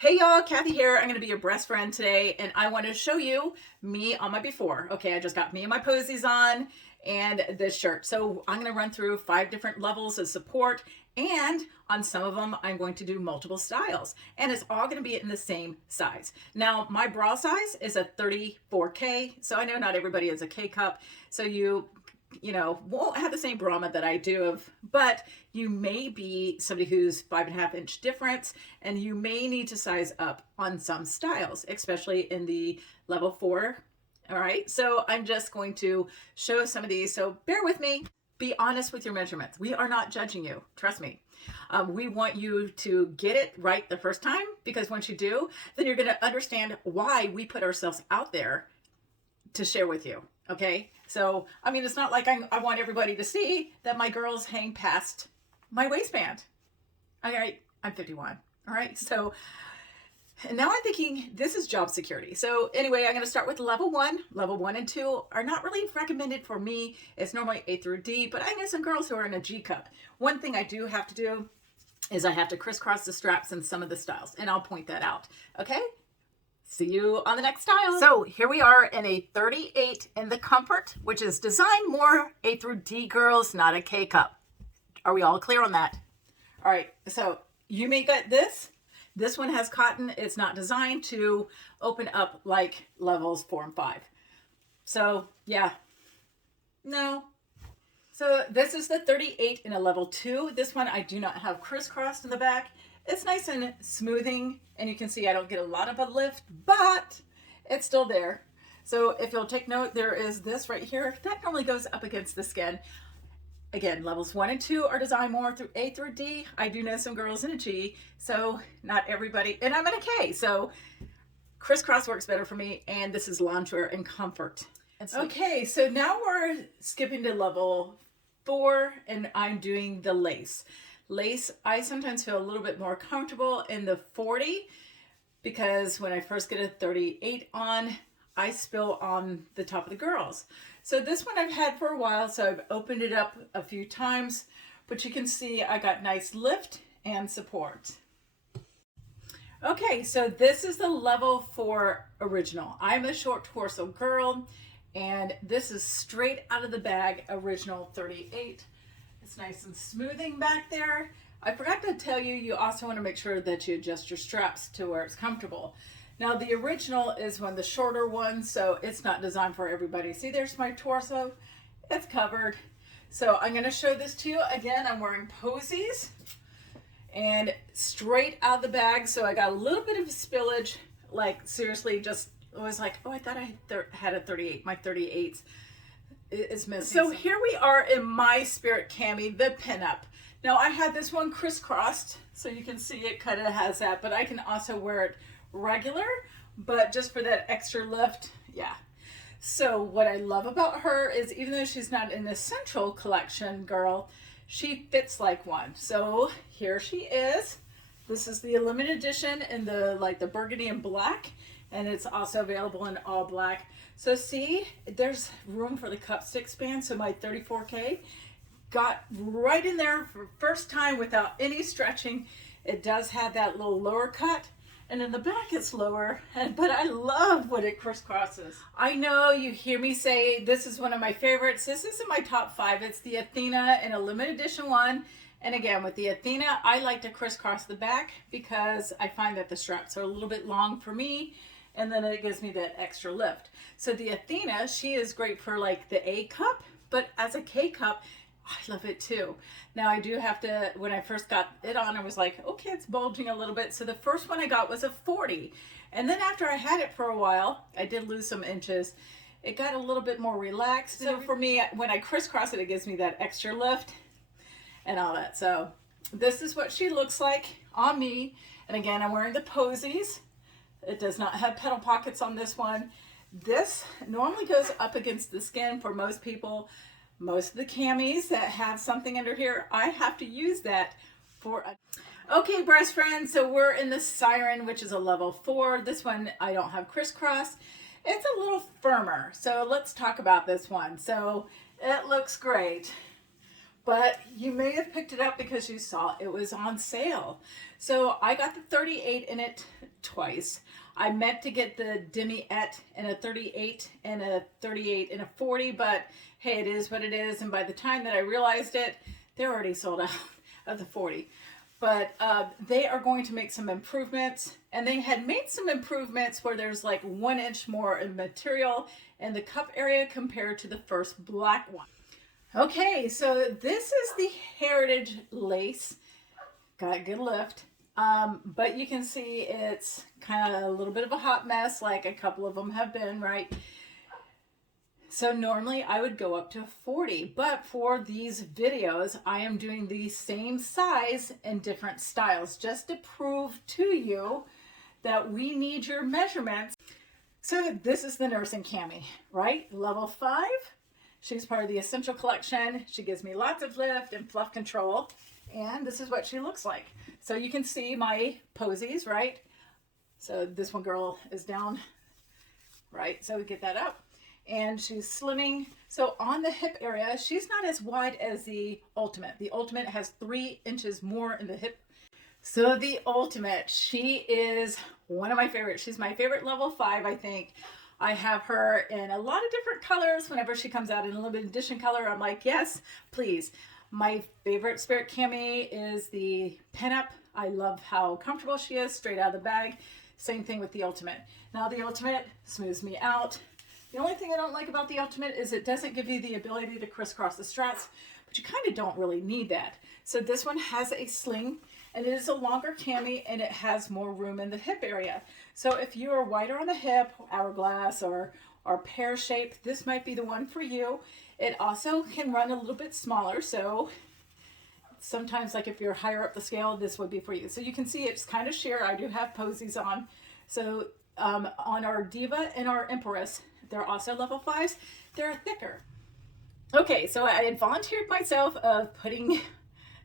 Hey y'all, Kathy here. I'm going to be your breast friend today, and I want to show you me on my before. Okay, I just got me and my posies on and this shirt. So I'm going to run through 5 different levels of support, and on some of them I'm going to do multiple styles, and it's all going to be in the same size. Now my bra size is a 34K, so I know not everybody is a K cup, so you know, won't have the same Brahma that I do of, but you may be somebody who's 5.5 inch difference, and you may need to size up on some styles, especially in the level 4. All right, so I'm just going to show some of these, so bear with me. Be honest with your measurements. We are not judging you, trust me. We want you to get it right the first time, because once you do, then you're going to understand why we put ourselves out there to share with you. Okay, so I mean, it's not like I want everybody to see that my girls hang past my waistband. All right, I'm 51. All right, so and now I'm thinking this is job security. So anyway, I'm going to start with level 1. Level 1 and 2 are not really recommended for me. It's normally A through D, but I know some girls who are in a G cup. One thing I do have to do is I have to crisscross the straps in some of the styles, and I'll point that out. Okay. See you on the next style. So here we are in a 38 in the comfort, which is designed more A through D girls, not a K cup. Are we all clear on that? All right, so you may get this. This one has cotton. It's not designed to open up like levels 4 and 5. So yeah, no. So this is the 38 in a level 2. This one I do not have crisscrossed in the back. It's nice and smoothing, and you can see I don't get a lot of a lift, but it's still there. So if you'll take note, there is this right here. That normally goes up against the skin. Again, levels 1 and 2 are designed more through A through D. I do know some girls in a G, so not everybody, and I'm in a K, so crisscross works better for me, and this is loungewear and comfort. Okay, so now we're skipping to level 4, and I'm doing the lace. Lace, I sometimes feel a little bit more comfortable in the 40, because when I first get a 38 on, I spill on the top of the girls. So this one I've had for a while, so I've opened it up a few times, but you can see I got nice lift and support. Okay, so this is the level 4 original. I'm a short torso girl, and this is straight out of the bag, original 38. It's nice and smoothing back there. I forgot to tell you, you also want to make sure that you adjust your straps to where it's comfortable. Now the original is one of the shorter ones, so it's not designed for everybody. See, there's my torso. It's covered. So I'm going to show this to you. Again, I'm wearing posies and straight out of the bag. So I got a little bit of spillage, like seriously, just it was like, oh, I thought I had a 38. My 38s. Is missing. So here we are in my spirit cami, the pinup. Now I had this one crisscrossed, so you can see it kind of has that, but I can also wear it regular, but just for that extra lift, yeah. So what I love about her is, even though she's not an essential collection girl, she fits like one. So here she is. This is the limited edition in the like the burgundy and black, and it's also available in all black. So see, there's room for the cup stick span. So my 34K got right in there for first time without any stretching. It does have that little lower cut, and in the back it's lower, but I love when it crisscrosses. I know you hear me say this is one of my favorites. This is in my top 5. It's the Athena in a limited edition one. And again, with the Athena, I like to crisscross the back because I find that the straps are a little bit long for me, and then it gives me that extra lift. So the Athena, she is great for like the A cup, but as a K cup, I love it too. Now I do have to, when I first got it on, I was like, okay, it's bulging a little bit. So the first one I got was a 40. And then after I had it for a while, I did lose some inches. It got a little bit more relaxed. So for me, when I crisscross it, it gives me that extra lift and all that. So this is what she looks like on me. And again, I'm wearing the posies. It does not have pedal pockets on this one. This normally goes up against the skin for most people. Most of the camis that have something under here, I have to use that for a... Okay, breast friends, so we're in the Siren, which is a level 4. This one, I don't have crisscross. It's a little firmer. So let's talk about this one. So it looks great, but you may have picked it up because you saw it was on sale. So I got the 38 in it twice. I meant to get the demi-et in a 38 and a 38 and a 40, but hey, it is what it is. And by the time that I realized it, they're already sold out of the 40. But they are going to make some improvements, and they had made some improvements where there's like 1 inch more in material in the cup area compared to the first black one. Okay, so this is the Heritage lace. Got a good lift. But you can see it's kind of a little bit of a hot mess, like a couple of them have been, right? So normally I would go up to 40, but for these videos, I am doing the same size in different styles, just to prove to you that we need your measurements. So this is the nursing cami, right? Level 5. She's part of the Essential Collection. She gives me lots of lift and fluff control. And this is what she looks like. So you can see my posies, right? So this one girl is down, right? So we get that up. And she's slimming. So on the hip area, she's not as wide as the Ultimate. The Ultimate has 3 inches more in the hip. So the Ultimate, she is one of my favorites. She's my favorite level 5, I think. I have her in a lot of different colors. Whenever she comes out in a limited edition color, I'm like, yes, please. My favorite Spirit cami is the pinup. I love how comfortable she is straight out of the bag. Same thing with the Ultimate. Now the Ultimate smooths me out. The only thing I don't like about the Ultimate is it doesn't give you the ability to crisscross the straps, but you kind of don't really need that. So this one has a sling, and it is a longer cami, and it has more room in the hip area. So if you are wider on the hip, hourglass or pear shape, this might be the one for you. It also can run a little bit smaller, so sometimes like if you're higher up the scale, this would be for you. So you can see it's kind of sheer. I do have posies on. So on our Diva and our Empress, they're also level 5s. They're thicker. Okay, so I had volunteered myself of putting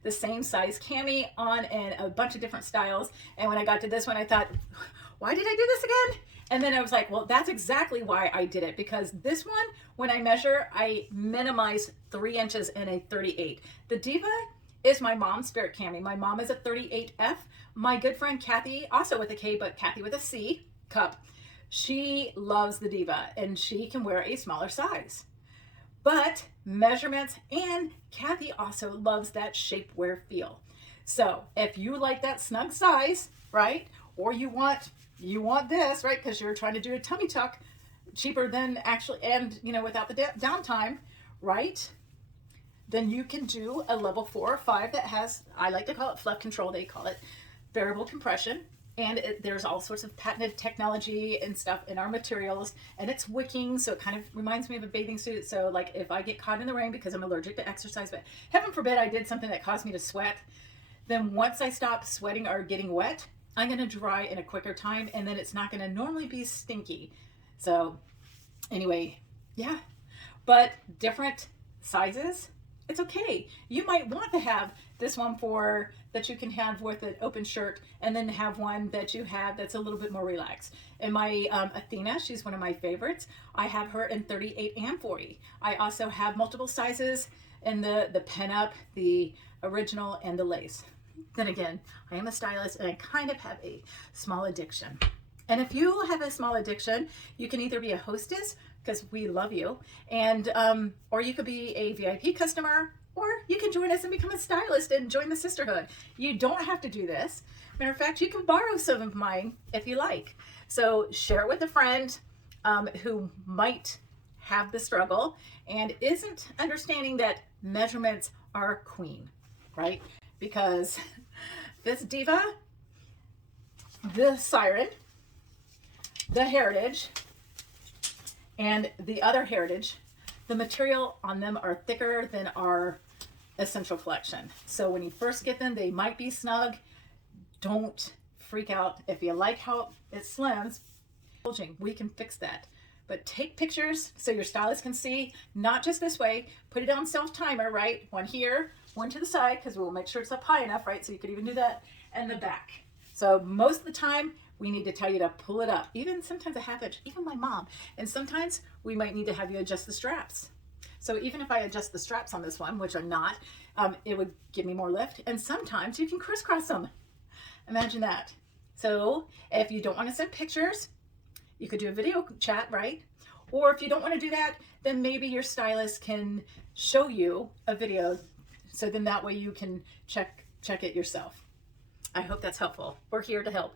the same size cami on in a bunch of different styles. And when I got to this one, I thought, why did I do this again? And then I was like, well, that's exactly why I did it. Because this one, when I measure, I minimize 3 inches in a 38. The Diva is my mom's Spirit cami. My mom is a 38F. My good friend Kathy, also with a K, but Kathy with a C, cup. She loves the Diva, and she can wear a smaller size. But measurements, and Kathy also loves that shapewear feel. So if you like that snug size, right, or you want this, right, because you're trying to do a tummy tuck cheaper than actually, and you know, without the downtime, right, then you can do a level 4 or 5 that has, I like to call it fluff control, they call it variable compression. And there's all sorts of patented technology and stuff in our materials, and it's wicking, so it kind of reminds me of a bathing suit. So like if I get caught in the rain because I'm allergic to exercise, but heaven forbid I did something that caused me to sweat, then once I stop sweating or getting wet, I'm going to dry in a quicker time, and then it's not going to normally be stinky. So anyway, yeah, but different sizes, it's okay. You might want to have this one for that you can have with an open shirt, and then have one that you have that's a little bit more relaxed. And my Athena, she's one of my favorites. I have her in 38 and 40. I also have multiple sizes in the pin-up, the original, and the lace. Then again, I am a stylist, and I kind of have a small addiction. And if you have a small addiction, you can either be a hostess, because we love you, and or you could be a VIP customer, or you can join us and become a stylist and join the sisterhood. You don't have to do this. Matter of fact, you can borrow some of mine if you like. So share it with a friend who might have the struggle and isn't understanding that measurements are queen, right? Because this Diva, the Siren, the Heritage, and the other Heritage, the material on them are thicker than our Essential Collection. So when you first get them, they might be snug. Don't freak out. If you like how it slims, we can fix that. But take pictures so your stylist can see, not just this way. Put it on self-timer, right? One here, one to the side, because we'll make sure it's up high enough, right? So you could even do that, and the back. So most of the time, we need to tell you to pull it up, even sometimes a ½ inch, even my mom. And sometimes we might need to have you adjust the straps. So even if I adjust the straps on this one, which are not, it would give me more lift. And sometimes you can crisscross them. Imagine that. So if you don't want to send pictures, you could do a video chat, right? Or if you don't want to do that, then maybe your stylist can show you a video. So then that way you can check it yourself. I hope that's helpful. We're here to help.